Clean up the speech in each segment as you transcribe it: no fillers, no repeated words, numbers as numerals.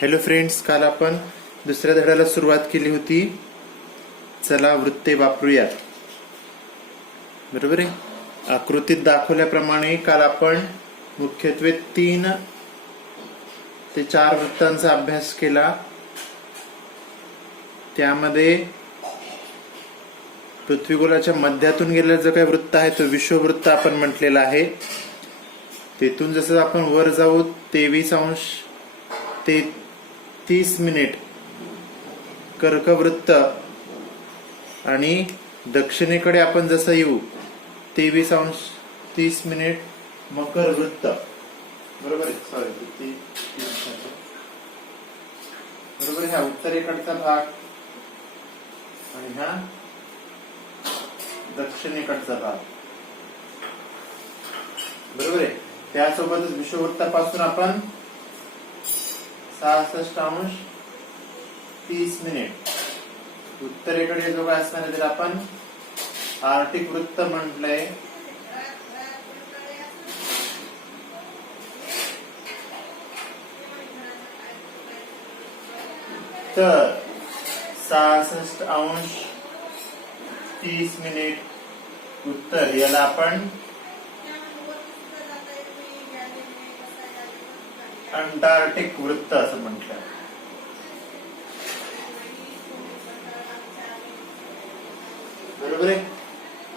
Hello friends, काल आपण दुसऱ्या धड्याला सुरुवात केली होती. चला वृत्ते वापरूयात. बरोबर आहे. आकृतीत दाखवल्याप्रमाणे काल आपण मुख्यत्वे 3 ते 4 वृत्तांचा अभ्यास केला. त्यामध्ये पृथ्वीगोलाच्या मध्यातून गेलेलं जो काही वृत्त आहे तो विश्ववृत्त आपण म्हटलेला आहे. तेथून जसं आपण वर जाऊ 23 अंश ते 30 मिनिट कर्कवृत्त आणि दक्षिणेकडे आपण जसं येऊ 23 अंश 30 मिनिट मकर वृत्त. बरोबर आहे. सॉरी, बरोबर आहे. हा उत्तरेकडचा भाग आणि हा दक्षिणेकडचा भाग. बरोबर आहे. त्यासोबतच विश्ववृत्तापासून आपण 66 अंश 30 मिनिट उत्तरेकडे जो काय असणार आहे त्याला आपण आर्टिक वृत्त म्हटलंय. तर 66 अंश 30 मिनिट उत्तर याला आपण अंटार्क्टिक वृत्त असं म्हटलं. बरोबर आहे.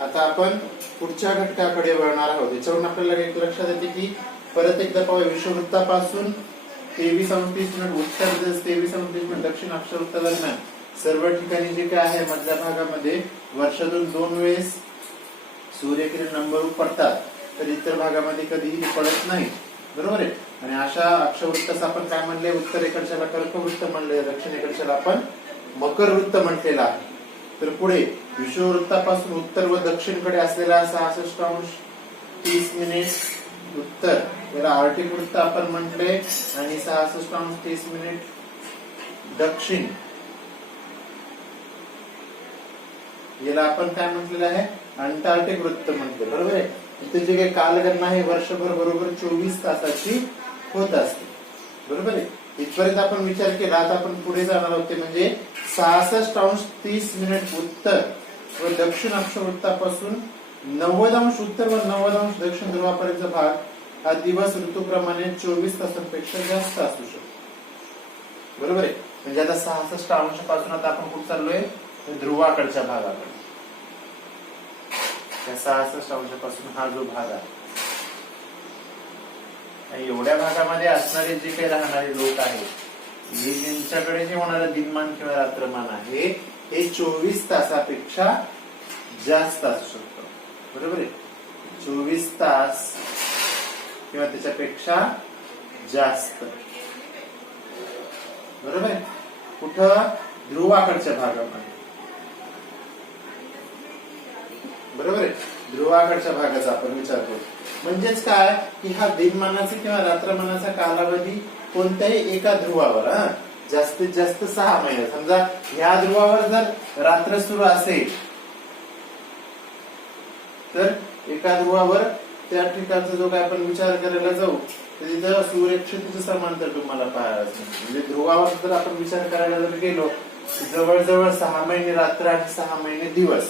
आता आपण पुढच्या घटकाकडे वळणार आहोत. याच्यावरून आपल्याला एक लक्षात येते की परत एकदा पाहूया. विश्ववृत्तापासून 23 अंश 30 मिनिट उत्तर 23 अंश 30 मिनिट दक्षिण अक्षवृत्ता दरम्यान सर्व ठिकाणी जे काय आहे मधल्या भागामध्ये वर्षातून 2 वेळेस सूर्यकिरण नंबर पडतात, तर इतर भागामध्ये कधीही पडत नाही. बरोबर आहे. आणि अशा अक्षवृत्तास आपण काय म्हणले? उत्तरेकडच्याला कर्कवृत्त म्हणले, दक्षिणेकडच्याला आपण मकर वृत्त म्हटलेला आहे. तर पुढे विश्ववृत्तापासून उत्तर व दक्षिणकडे असलेला 66 अंश 30 मिनिट उत्तर याला आर्टिक वृत्त आपण म्हटले आणि 66 अंश 30 मिनिट दक्षिण याला आपण काय म्हटलेलं आहे? अंटार्क्टिक वृत्त म्हणतो. बरोबर आहे. इथे जे काही कालगणना आहे वर्षभर बरोबर 24 तासाची होत असते. बरोबर आहे. इथपर्यंत आपण विचार केला. आता आपण पुढे जाणार आहोत ते म्हणजे 66 अंश 30 मिनिट उत्तर व दक्षिण अक्षवृत्तापासून 90 अंश उत्तर व 90 अंश दक्षिण ध्रुवापर्यंतचा भाग हा दिवस ऋतूप्रमाणे 24 तासांपेक्षा जास्त असू शकतो. बरोबर आहे. म्हणजे आता 66 अंशापासून आता आपण कुठे चाललोय? ध्रुवाकडच्या भागाकडे. 66 अंशापासून हा जो भाग आहे एवढ्या भागामध्ये असणारे जे काही राहणारे लोक आहेत, ज्यांच्याकडे जे होणारं दिनमान किंवा रात्रमान आहे हे 24 तासापेक्षा जास्त असू शकतं. बरोबर आहे. 24 तास किंवा त्याच्यापेक्षा जास्त. बरोबर आहे. कुठं? ध्रुवाकडच्या भागामध्ये. बरोबर आहे. ध्रुवाकडच्या भागाचा आपण विचार करू. म्हणजेच काय की हा दिनमानाचा किंवा रात्रमानाचा कालावधी कोणत्याही एका ध्रुवावर जास्तीत जास्त 6 महिने. समजा ह्या ध्रुवावर जर रात्र सुरू असेल तर एका ध्रुवावर त्या ठिकाणचा जो काय आपण विचार करायला जाऊ तर तिथं सूर्यक्षेत्राच्या समांतर तुम्हाला पाहायला म्हणजे ध्रुवावर जर आपण विचार करायला जर गेलो जवळजवळ 6 महिने रात्र आणि 6 महिने दिवस.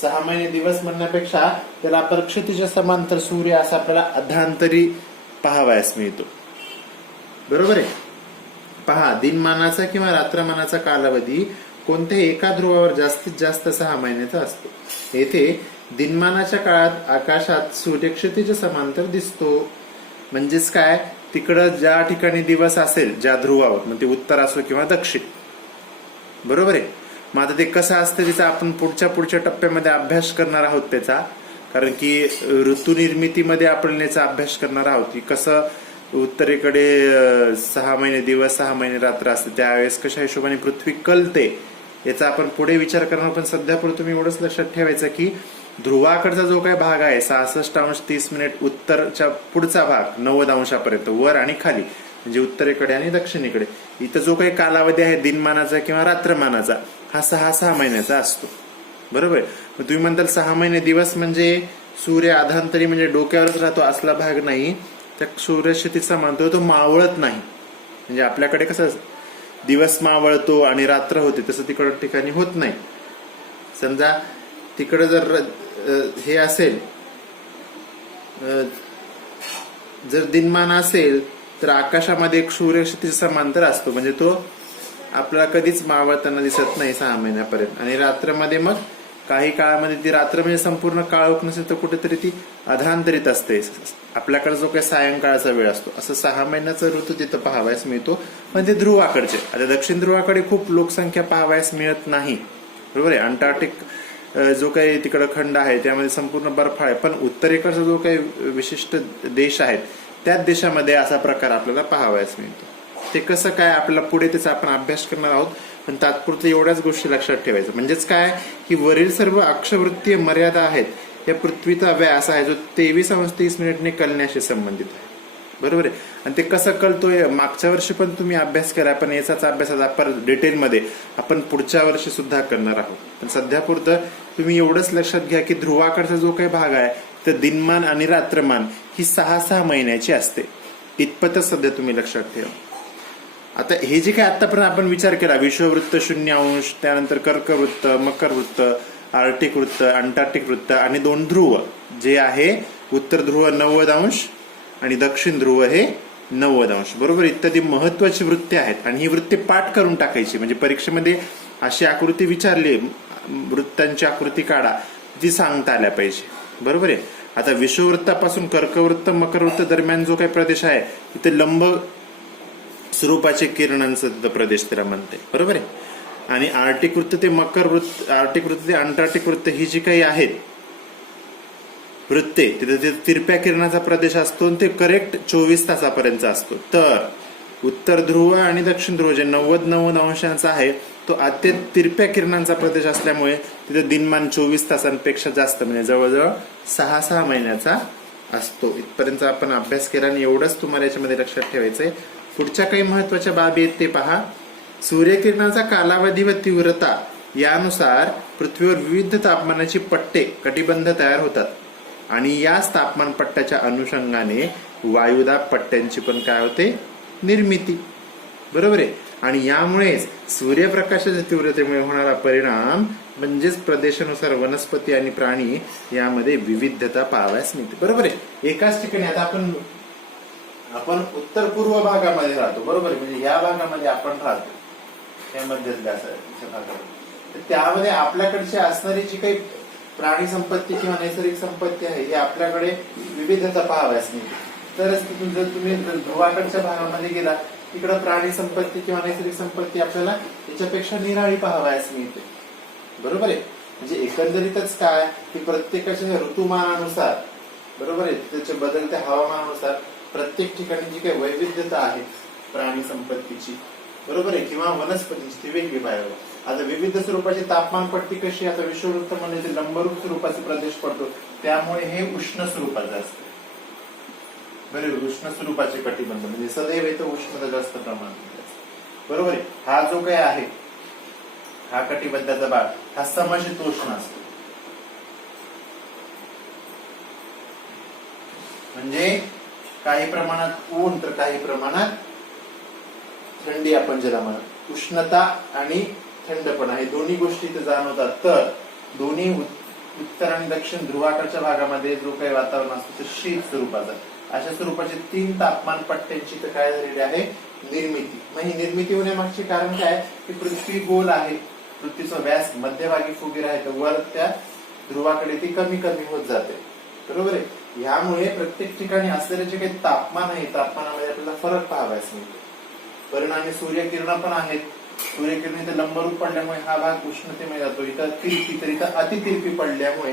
6 महिने दिवस म्हणण्यापेक्षा त्याला आपण क्षितिज समांतर सूर्य असा आपल्याला अधांतरी पाहावयास मिळतो. बरोबर आहे. पहा, दिनमानाचा किंवा रात्रमानाचा कालावधी कोणत्याही एका ध्रुवावर जास्तीत जास्त 6 महिन्याचा असतो. येथे दिनमानाच्या काळात आकाशात सूर्य क्षितिज समांतर दिसतो. म्हणजेच काय, तिकडं ज्या ठिकाणी दिवस असेल ज्या ध्रुवावर, मग ते उत्तर असो किंवा दक्षिण. बरोबर आहे. मग आता ते कसं असतं त्याचा आपण पुढच्या टप्प्यामध्ये अभ्यास करणार आहोत त्याचा. कारण की ऋतुनिर्मितीमध्ये आपण याचा अभ्यास करणार आहोत की कसं उत्तरेकडे 6 महिने दिवस 6 महिने रात्र असते, त्यावेळेस कशा हिशोबाने पृथ्वी कलते याचा आपण पुढे विचार करणार. पण सध्या पुढे तुम्ही एवढंच लक्षात ठेवायचं की ध्रुवाकडचा जो काही भाग आहे 66 अंश 30 मिनिट उत्तरच्या पुढचा भाग 90 अंशापर्यंत वर आणि खाली म्हणजे उत्तरेकडे आणि दक्षिणेकडे इथं जो काही कालावधी आहे दिनमानाचा किंवा रात्रमानाचा हा 6 महिन्याचा असतो. बरोबर. मग तुम्ही म्हणताल 6 महिने दिवस म्हणजे सूर्य आधांतरी म्हणजे डोक्यावरच राहतो असला भाग नाही. त्या सूर्यक्षितिजचा मानतो तो मावळत नाही. म्हणजे आपल्याकडे कसं दिवस मावळतो आणि रात्र होते तसं तिकडं ठिकाणी होत नाही. समजा तिकडं जर हे असेल, जर दिनमान असेल तर आकाशामध्ये एक सूर्यक्षितिज समांतर असतो, म्हणजे तो आपल्याला कधीच मावळताना दिसत नाही 6 महिन्यापर्यंत. आणि रात्रमध्ये मग काही काळामध्ये ती रात्र म्हणजे संपूर्ण काळोख नसेल तर कुठेतरी ती अधांतरित असते. आपल्याकडे जो काही सायंकाळचा वेळ असतो, असं 6 महिन्याचा ऋतू तिथं पाहावयास मिळतो. पण ते ध्रुवाकडचे. आता दक्षिण ध्रुवाकडे खूप लोकसंख्या पाहावयास मिळत नाही, बरोबर आहे. अंटार्क्टिक जो काही तिकडं खंड आहे त्यामध्ये संपूर्ण बर्फाळ आहे. पण उत्तरेकडचा जो काही विशिष्ट देश आहेत त्याच देशामध्ये असा प्रकार आपल्याला पाहावयास मिळतो. ते कसं काय आपल्याला पुढे त्याचा आपण अभ्यास करणार आहोत. पण तात्पुरतं एवढ्याच गोष्टी लक्षात ठेवायचं. म्हणजेच काय की वरील सर्व अक्षवृत्तीय मर्यादा आहेत या पृथ्वीचा व्यास आहे जो 23:30 कलण्याशी संबंधित आहे, बरोबर आहे. आणि ते कसं कळतोय मागच्या वर्षी पण तुम्ही अभ्यास केला, पण याचाच अभ्यास आपण डिटेलमध्ये आपण पुढच्या वर्षी सुद्धा करणार आहोत. पण सध्या पुरतं तुम्ही एवढंच लक्षात घ्या की ध्रुवाकडचा जो काही भाग आहे तर दिनमान आणि रात्रमान ही 6 महिन्याची असते. इतपतच सध्या तुम्ही लक्षात ठेवा. आता हे जे काही आतापर्यंत आपण विचार केला, विषुववृत्त 0°, त्यानंतर कर्कवृत्त, मकर वृत्त, आर्टिक वृत्त, अंटार्क्टिक वृत्त आणि 2 ध्रुव जे आहे, उत्तर ध्रुव 90° आणि दक्षिण ध्रुव हे 90°, बरोबर. इत्यादी महत्वाची वृत्ते आहेत आणि ही वृत्ते पाठ करून टाकायची. म्हणजे परीक्षेमध्ये अशी आकृती विचारली, वृत्तांची आकृती काढा, ती सांगता आल्या पाहिजे, बरोबर आहे. आता विषुववृत्तापासून कर्कवृत्त मकर वृत्त दरम्यान जो काही प्रदेश आहे तिथे लंब स्वरूपाचे किरणांचा प्रदेश त्याला म्हणते, बरोबर आहे. आणि आर्टिक वृत्त ते मकर वृत्त, आर्टिक वृत्त ते अंटार्क्टिक वृत्त ही जी काही आहेत वृत्ते तिथे ते तिरप्या किरणाचा प्रदेश असतो आणि ते करेक्ट 24 तासापर्यंत असतो. तर उत्तर ध्रुव आणि दक्षिण ध्रुव जे 90° आहे तो अत्यंत तिरप्या किरणांचा प्रदेश असल्यामुळे तिथे दिनमान 24 तासांपेक्षा जास्त म्हणजे जवळजवळ 6 महिन्याचा असतो. इथपर्यंत आपण अभ्यास केला आणि एवढंच तुम्हाला याच्यामध्ये लक्षात ठेवायचंय. पुढच्या काही महत्वाच्या बाबी आहेत ते पहा. सूर्यकिरणाचा कालावधी व तीव्रता यानुसार पृथ्वीवर विविध तापमानाची पट्टे कटिबंध तयार होतात आणि याच तापमान पट्ट्याच्या अनुषंगाने वायुदाब पट्ट्यांची पण काय होते, निर्मिती, बरोबर आहे. आणि यामुळेच सूर्यप्रकाशाच्या तीव्रतेमुळे होणारा परिणाम म्हणजेच प्रदेशानुसार वनस्पती आणि प्राणी यामध्ये विविधता पाहावयास मिळते, बरोबर आहे. एकाच ठिकाणी आता आपण उत्तर पूर्व भागामध्ये राहतो, बरोबर आहे. म्हणजे या भागामध्ये आपण राहतो, या मध्यल्या भागामध्ये, त्यामध्ये आपल्याकडची असणारी जी काही प्राणी संपत्ती किंवा नैसर्गिक संपत्ती आहे ही आपल्याकडे विविधता पाहावयास मिळते. तरच जर तुम्ही ध्रुवाकडच्या भागामध्ये गेला तिकडे प्राणी संपत्ती किंवा नैसर्गिक संपत्ती आपल्याला याच्यापेक्षा निराळी पाहावयास मिळते, बरोबर आहे. म्हणजे एकंदरीतच काय की प्रत्येकाच्या ऋतुमानानुसार, बरोबर आहे, त्याच्या बदलत्या हवामानानुसार प्रत्येक ठिकाणी जी काही वैविध्यता आहे प्राणी संपत्तीची, बरोबर आहे, किंवा वनस्पतीची ती वेगळी पाहावी. आता विविध स्वरूपाची तापमान पट्टी कशी, आता विषुववृत्त म्हणजे लंबरूप स्वरूपाचा प्रदेश पडतो त्यामुळे हे उष्ण स्वरूपाचं असतं, बरोबर. उष्ण स्वरूपाचे कटिबंध म्हणजे सदैव इथं उष्णता जास्त प्रमाणात, बरोबर आहे. हा जो काही आहे हा कटिबंधाचा भाग हा समशीतोष्ण असतो, म्हणजे काही प्रमाणात ऊन तर काही प्रमाणात थंडी, आपण ज्याला म्हणतो उष्णता आणि थंडपणा हे दोन्ही गोष्टी इथे जाणवतात. तर दोन्ही उत्तर आणि दक्षिण ध्रुवाकडच्या भागामध्ये जो काही वातावरण असतं ते शीत स्वरूपाचं, अशा स्वरूपाचे 3 तापमान पट्ट्यांची तर काय झालेली आहे, निर्मिती. मग ही निर्मिती होण्यामागचे कारण काय की पृथ्वी गोल आहे, पृथ्वीचा व्यास मध्यभागी फुगीर आहे, तर वर त्या ध्रुवाकडे ती कमी कमी होत जाते, बरोबर आहे. यामुळे प्रत्येक ठिकाणी असलेले जे काही तापमान आहे तापमानामध्ये आपल्याला फरक पाहावयास मिळतो. परिणामी सूर्यकिरण पण आहेत, सूर्यकिरण इथं लंबरूप पडल्यामुळे हा भाग उष्णतेमध्ये जातो, इथं तिरपी तर इथं अतितिरपी पडल्यामुळे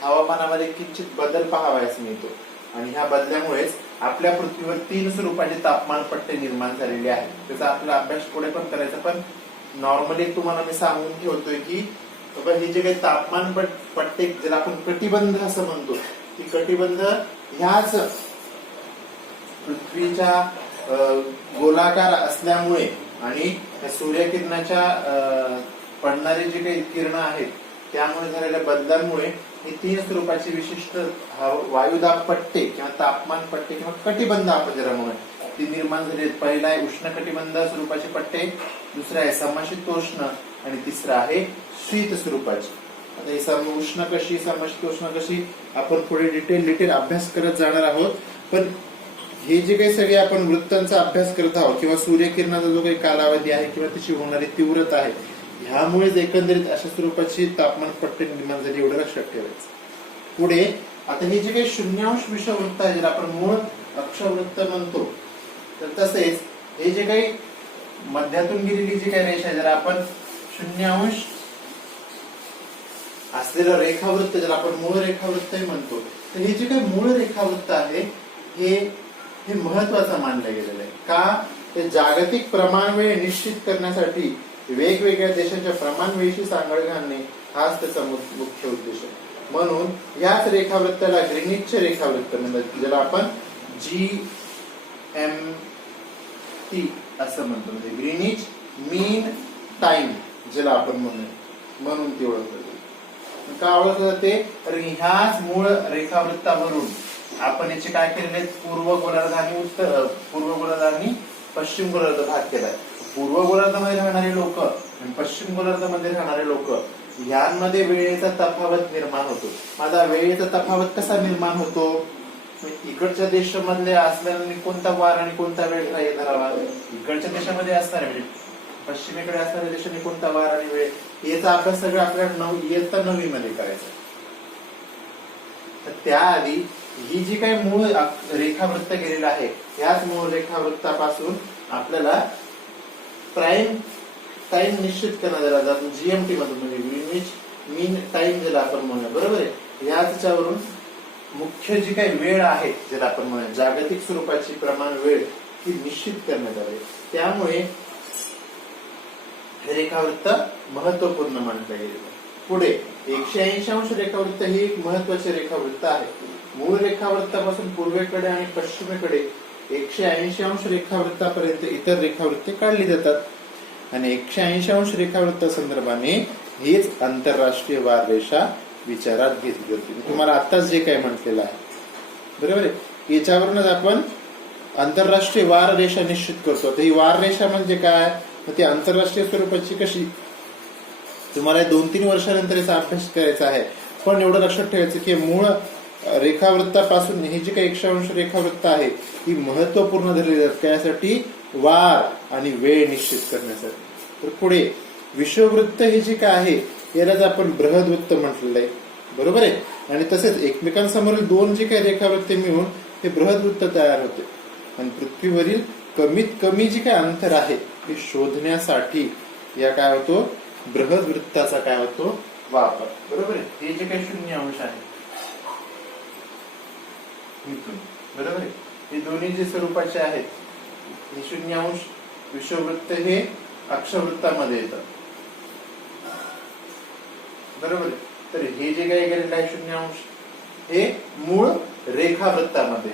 हवामानामध्ये किंचित बदल पाहावयास मिळतो. आणि ह्या बदल्यामुळेच आपल्या पृथ्वीवर 3 स्वरूपाचे तापमान पट्टे निर्माण झालेले आहेत. त्याचा आपला अभ्यास पुढे पण करायचा, पण नॉर्मली तुम्हाला मी सांगून ठेवतोय की हे जे काही तापमान पट्टे ज्याला आपण कटिबंध असं म्हणतो, ती कटिबंध ह्याच पृथ्वीच्या गोलाकार असल्यामुळे आणि सूर्यकिरणाच्या पडणारे जे काही किरण आहेत त्यामुळे झालेल्या बदलांमुळे ही 3 स्वरूपाची विशिष्ट वायुदाब पट्टे किंवा तापमान पट्टे किंवा कटिबंध आपण ज्याला म्हणूया ती निर्माण झाली. पहिला आहे उष्णकटिबंध स्वरूपाचे पट्टे, दुसरा आहे समशीतोष्ण आणि तिसरा आहे शीत स्वरूपाचे. आता हे उष्ण कशी, समशीतोष्ण कशी आपण पुढे डिटेल अभ्यास करत जाणार आहोत. पण हे जे काही सगळे आपण वृत्तांचा अभ्यास करत आहोत किंवा सूर्यकिरणाचा जो काही कालावधी आहे किंवा त्याची होणारी तीव्रता आहे, ह्यामुळेच एकंदरीत अशा स्वरूपाची तापमान पट्टे निर्माण झाली, एवढं लक्षात ठेवायचं. पुढे आता हे जे काही शून्यावंश विषुववृत्त आहे, ज्याला आपण मूळ अक्षवृत्त म्हणतो, तर तसेच हे जे काही मध्यातून गेलेली जी काही रेषा आहे, ज्याला आपण शून्यावंश असलेलं रेखावृत्त, ज्याला आपण मूळ रेखावृत्तही म्हणतो, तर हे जे काही मूळ रेखावृत्त आहे हे महत्वाचं मानलं गेलेलं आहे. का? ते जागतिक प्रमाणवेळ निश्चित करण्यासाठी वेगवेगळ्या देशांच्या प्रमाणवेळीशी सांगड घालणे हाच त्याचा मुख्य उद्देश आहे. म्हणून याच रेखावृत्ताला ग्रीनिचचे रेखावृत्त म्हणतात, ज्याला आपण GMT असं म्हणतो. म्हणजे ग्रीनिच मीन टाइम ज्याला आपण म्हणून ती ओळखली. का ओळखलं जाते? तर ह्याच मूळ रेखावृत्तावरून आपण याचे काय केलेले, पूर्व गोलार्ध आणि पश्चिम गोलार्ध भाग केलाय. पूर्व गोलार्धामध्ये राहणारे लोक आणि पश्चिम गोलार्धामध्ये राहणारे लोक यांमध्ये वेळेचा तफावत निर्माण होतो. आता वेळेचा तफावत कसा निर्माण होतो? इकडच्या देशामधले असल्याने कोणता वार आणि कोणता वेळ धरावा, इकडच्या देशामध्ये असणारे म्हणजे पश्चिमेकडे असणाऱ्या देशाने कोणता वार आणि वेळ, याचा अभ्यास सगळं आपल्याला इयत्ता 9वी मध्ये करायचा. तर त्याआधी ही जी काही मूळ रेखावृत्त गेलेला आहे, याच मूळ रेखावृत्तापासून आपल्याला प्राईम टाइम निश्चित करण्यात आला, आपण GMT म्हणतो, म्हणजे ग्रीनिच मीन टाइम ज्याला आपण म्हणूया. बरोबर आहे. याच्यावरून मुख्य जी काही वेळ आहे, ज्याला आपण म्हणूया जागतिक स्वरूपाची प्रमाण वेळ, ही निश्चित करण्यात आली. त्यामुळे हे रेखावृत्त महत्वपूर्ण मानलं गेलेलं. पुढे 180 अंश रेखावृत्त ही एक महत्वाचे रेखावृत्त आहे. मूळ रेखावृत्तापासून पूर्वेकडे आणि पश्चिमेकडे 180 अंश रेखावृत्तापर्यंत इतर रेखावृत्ते काढली जातात. आणि 180 अंश रेखावृत्ता संदर्भाने हीच आंतरराष्ट्रीय वार रेषा विचारात घेतली जाते. तुम्हाला आताच जे काही म्हटलेलं आहे, बरोबर आहे, याच्यावरूनच आपण आंतरराष्ट्रीय वार रेषा निश्चित करतो. ही वार रेषा म्हणजे काय? ती आंतरराष्ट्रीय स्वरूपाची कशी, तुम्हाला 2-3 वर्षानंतर याचा अभ्यास करायचा आहे. पण एवढं लक्षात ठेवायचं की मूळ रेखावृत्तापासून ही जी काही 180 अंश रेखावृत्त आहे ही महत्वपूर्ण धरली जातात. त्यासाठी वार आणि वेळ निश्चित करण्यासाठी. तर पुढे विषुववृत्त हे जे काय आहे यालाच आपण बृहदवृत्त म्हटलेलं आहे. बरोबर आहे. आणि तसेच एकमेकांसमोरील 2 जे काही रेखावृत्ते मिळून हे बृहदवृत्त तयार होते. आणि पृथ्वीवरील कमीत कमी जे काही अंतर आहे हे शोधण्यासाठी या काय होतो, बृहदवृत्ताचा काय होतो वापर. बरोबर आहे. हे जे काही 0 अंश आहे, बरोबर आहे, हे दोन्ही जे स्वरूपाचे आहेत, हे 0 अंश विषुववृत्त हे अक्षवृत्तामध्ये येतात. बरोबर आहे. तर हे जे काही गेलेलं आहे 0 अंश हे मूळ रेखावृत्तामध्ये.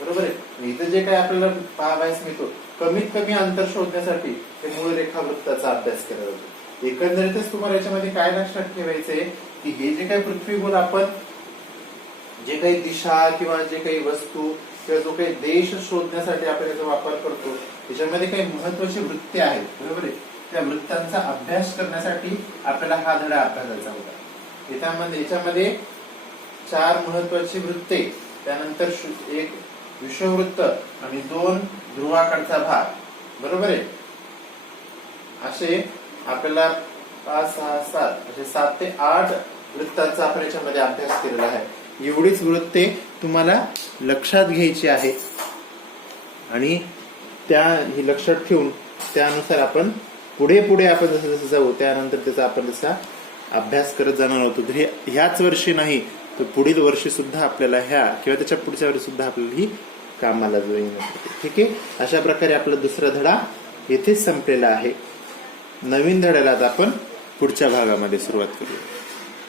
बरोबर आहे. इथं जे काही आपल्याला पाहावयास मिळतो, कमीत कमी अंतर शोधण्यासाठी हे मूळ रेखावृत्ताचा अभ्यास केला जातो. एकंदरीतच तुम्हाला याच्यामध्ये काय लक्षात ठेवायचंय की हे जे काही पृथ्वीगोल आपण जे काही दिशा किंवा जे काही वस्तू किंवा जो काही देश शोधण्यासाठी आपण याचा वापर करतो, त्याच्यामध्ये काही महत्वाची वृत्ते आहेत. बरोबर आहे. त्या वृत्तांचा अभ्यास करण्यासाठी आपल्याला हा धडा अभ्यासायचा होता. याच्यामध्ये 4 महत्वाची वृत्ते, त्यानंतर एक विषुववृत्त आणि 2 ध्रुवाकडचा भाग. बरोबर आहे. असे आपल्याला 5, 6, 7 असे 7 ते 8 वृत्तांचा आपण याच्यामध्ये अभ्यास केलेला आहे. एवढीच वृत्ते तुम्हाला लक्षात घ्यायची आहे आणि ही लक्षात ठेवून त्यानुसार आपण पुढे आपण जसं जाऊ त्यानंतर त्याचा आपण तसा अभ्यास करत जाणार होतो. तर ह्याच वर्षी नाही तर पुढील वर्षी सुद्धा आपल्याला ह्या किंवा त्याच्या पुढच्या वर्षी सुद्धा आपल्याला ही कामाला जाईल. ठीक आहे. अशा प्रकारे आपला दुसरा धडा येथेच संपलेला आहे. नवीन धड्याला आता आपण पुढच्या भागामध्ये सुरुवात करूया.